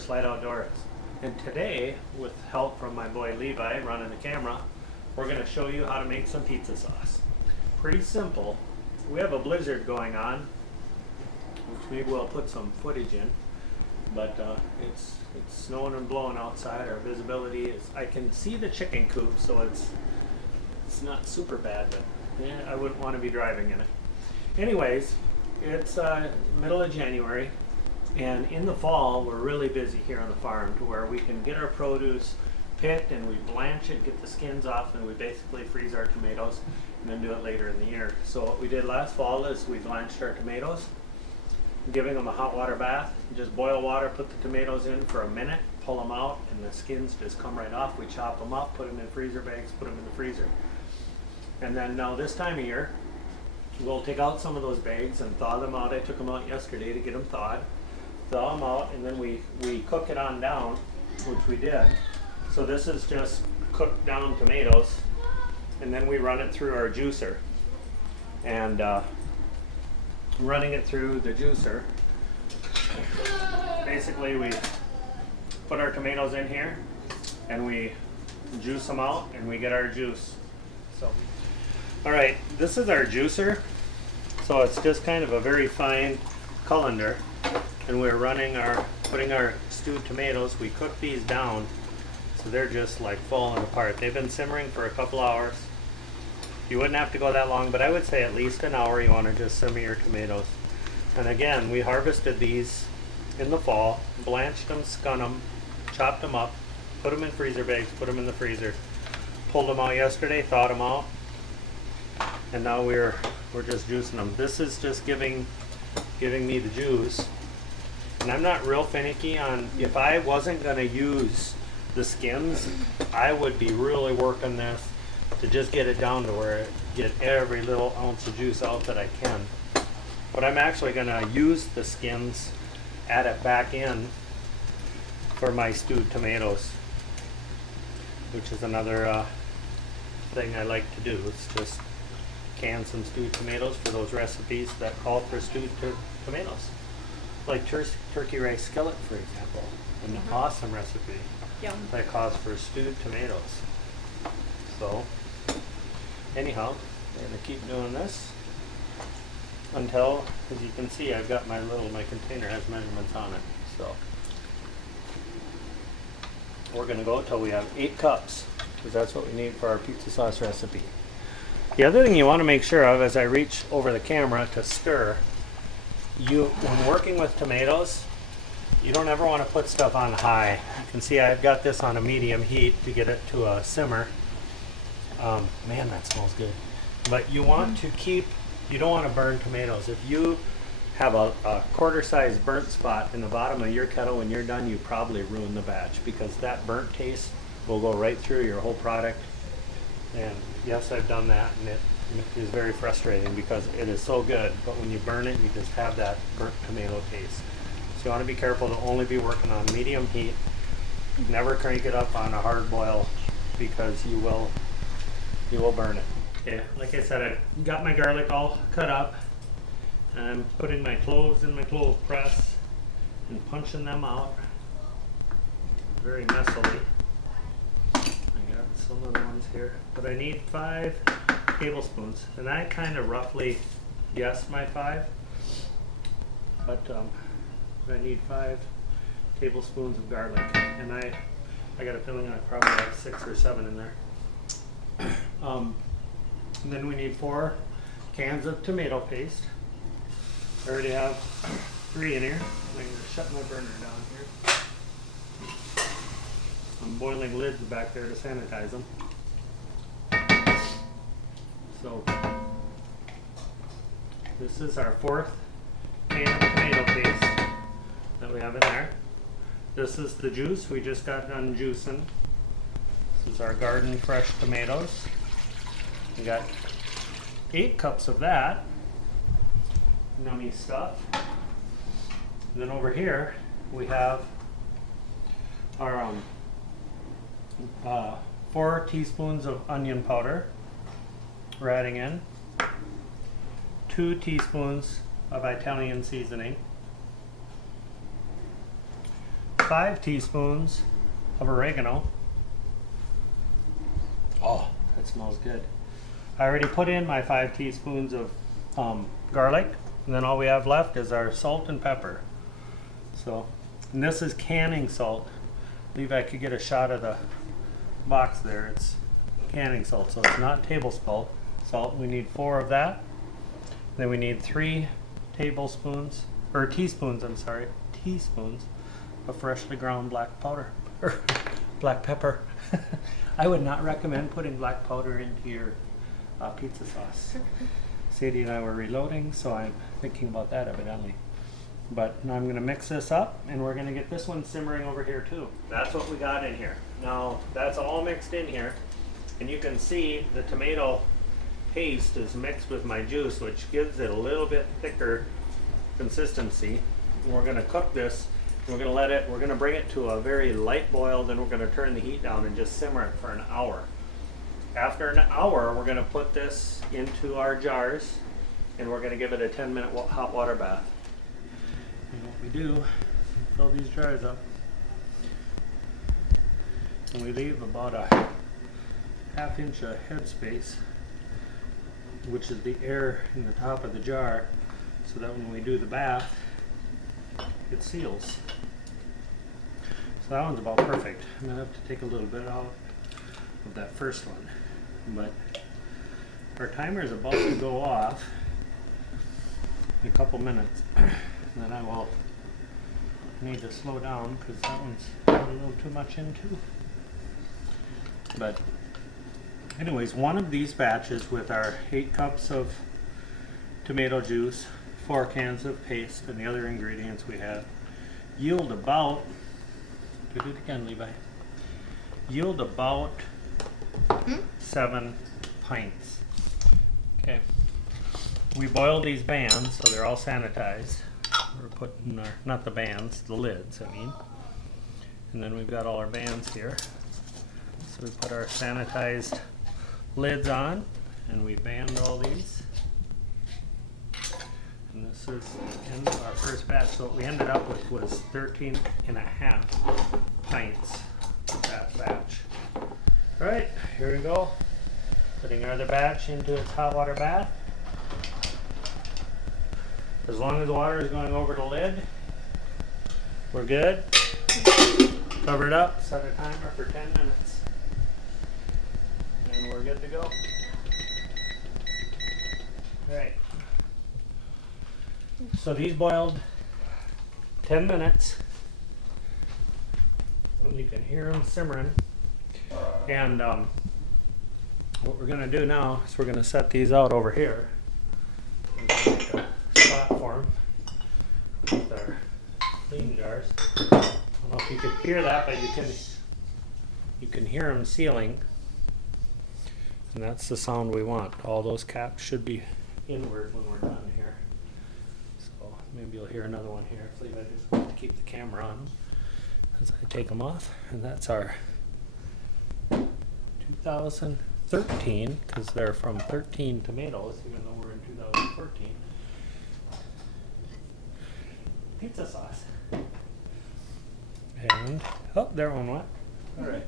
Slide Outdoors. And today, with help from my boy Levi running the camera, we're going to show you how to make some pizza sauce. Pretty simple. We have a blizzard going on, which maybe we'll put some footage in, but it's snowing and blowing outside. Our visibility is, I can see the chicken coop, so it's not super bad, but yeah, I wouldn't want to be driving in it. Anyways, it's middle of January, and in the fall we're really busy here on the farm to where we can get our produce picked and we blanch it, get the skins off, and we basically freeze our tomatoes and then do it later in the year. So what we did last fall is we blanched our tomatoes, giving them a hot water bath. Just boil water, put the tomatoes in for a minute, pull them out, and the skins just come right off. We chop them up, put them in freezer bags, put them in the freezer. And then now this time of year, we'll take out some of those bags and thaw them out. I took them out yesterday to get them thawed. Thaw them out, and then we cook it on down, which we did. So this is just cooked down tomatoes, and then we run it through our juicer. And running it through the juicer, basically we put our tomatoes in here and we juice them out and we get our juice. So, all right, this is our juicer. So it's just kind of a very fine colander, and we're putting our stewed tomatoes. We cook these down so they're just like falling apart. They've been simmering for a couple hours. You wouldn't have to go that long, but I would say at least an hour you want to just simmer your tomatoes. And again, we harvested these in the fall, blanched them, scun them, chopped them up, put them in freezer bags, put them in the freezer. Pulled them out yesterday, thawed them out, and now we're just juicing them. This is just giving me the juice. And I'm not real finicky on, if I wasn't going to use the skins, I would be really working this to just get it down to where get every little ounce of juice out that I can. But I'm actually going to use the skins, add it back in for my stewed tomatoes, which is another thing I like to do. It's just can some stewed tomatoes for those recipes that call for stewed tomatoes. Like turkey rice skillet, for example, an awesome recipe that calls for stewed tomatoes. So anyhow, I'm going to keep doing this until, as you can see, I've got my container has measurements on it. So we're going to go until we have 8 cups, because that's what we need for our pizza sauce recipe. The other thing you want to make sure of as I reach over the camera to stir, when working with tomatoes, you don't ever want to put stuff on high. You can see I've got this on a medium heat to get it to a simmer. Man, that smells good. But you want to you don't want to burn tomatoes. If you have a quarter-size burnt spot in the bottom of your kettle when you're done, you probably ruin the batch, because that burnt taste will go right through your whole product. And yes, I've done that, and it is very frustrating because it is so good, but when you burn it, you just have that burnt tomato taste. So you want to be careful to only be working on medium heat. Never crank it up on a hard boil, because you will burn it. Okay, like I said, I got my garlic all cut up, and I'm putting my cloves in my clove press and punching them out very messily. I got some of the ones here, but I need 5 tablespoons, and I kind of roughly guessed my 5, but I need 5 tablespoons of garlic, and I got a feeling I probably have 6 or 7 in there. And then we need 4 cans of tomato paste. I already have 3 in here. I'm going to shut my burner down here. I'm boiling lids back there to sanitize them. So this is our 4th can of tomato paste that we have in there. This is the juice we just got done juicing. This is our garden fresh tomatoes. We got 8 cups of that nummy stuff. And then over here we have our 4 teaspoons of onion powder. We're adding in 2 teaspoons of Italian seasoning, 5 teaspoons of oregano. Oh, that smells good. I already put in my 5 teaspoons of garlic, and then all we have left is our salt and pepper. So, and this is canning salt. I believe I could get a shot of the box there. It's canning salt, so it's not table salt. We need 4 of that. Then we need 3 teaspoons of freshly ground black powder, or black pepper. I would not recommend putting black powder into your pizza sauce. Sadie and I were reloading, so I'm thinking about that evidently. But now I'm going to mix this up, and we're going to get this one simmering over here too. That's what we got in here. Now that's all mixed in here, and you can see the tomato paste is mixed with my juice, which gives it a little bit thicker consistency. And we're going to cook this. We're going to bring it to a very light boil, then we're going to turn the heat down and just simmer it for an hour. After an hour, we're going to put this into our jars, and we're going to give it a 10-minute hot water bath. And what we do, we fill these jars up, and we leave about a ½ inch of headspace, which is the air in the top of the jar, so that when we do the bath, it seals. So that one's about perfect. I'm going to have to take a little bit out of that first one. But our timer is about to go off in a couple minutes. And then I will need to slow down because that one's got a little too much in too. But anyways, one of these batches with our 8 cups of tomato juice, 4 cans of paste, and the other ingredients we have yield about, do it again, Levi, yield about 7 pints. Okay. We boil these bands so they're all sanitized. We're putting our, not the bands, the lids, I mean. And then we've got all our bands here. So we put our sanitized lids on, and we band all these. And this is the end of our first batch. So what we ended up with was 13 and a half pints of that batch. All right, here we go. Putting our other batch into its hot water bath. As long as the water is going over the lid, we're good. Cover it up, set a timer for 10 minutes. And we're good to go. All right. So these boiled 10 minutes. And you can hear them simmering. And what we're going to do now is we're going to set these out over here. We're going to make a spot for them with our clean jars. I don't know if you can hear that, but you can hear them sealing. And that's the sound we want. All those caps should be inward when we're done here. So maybe you'll hear another one here. I believe I just want to keep the camera on as I take them off. And that's our 2013, because they're from 13 tomatoes, even though we're in 2014. Pizza sauce. And, oh, there one went. All right.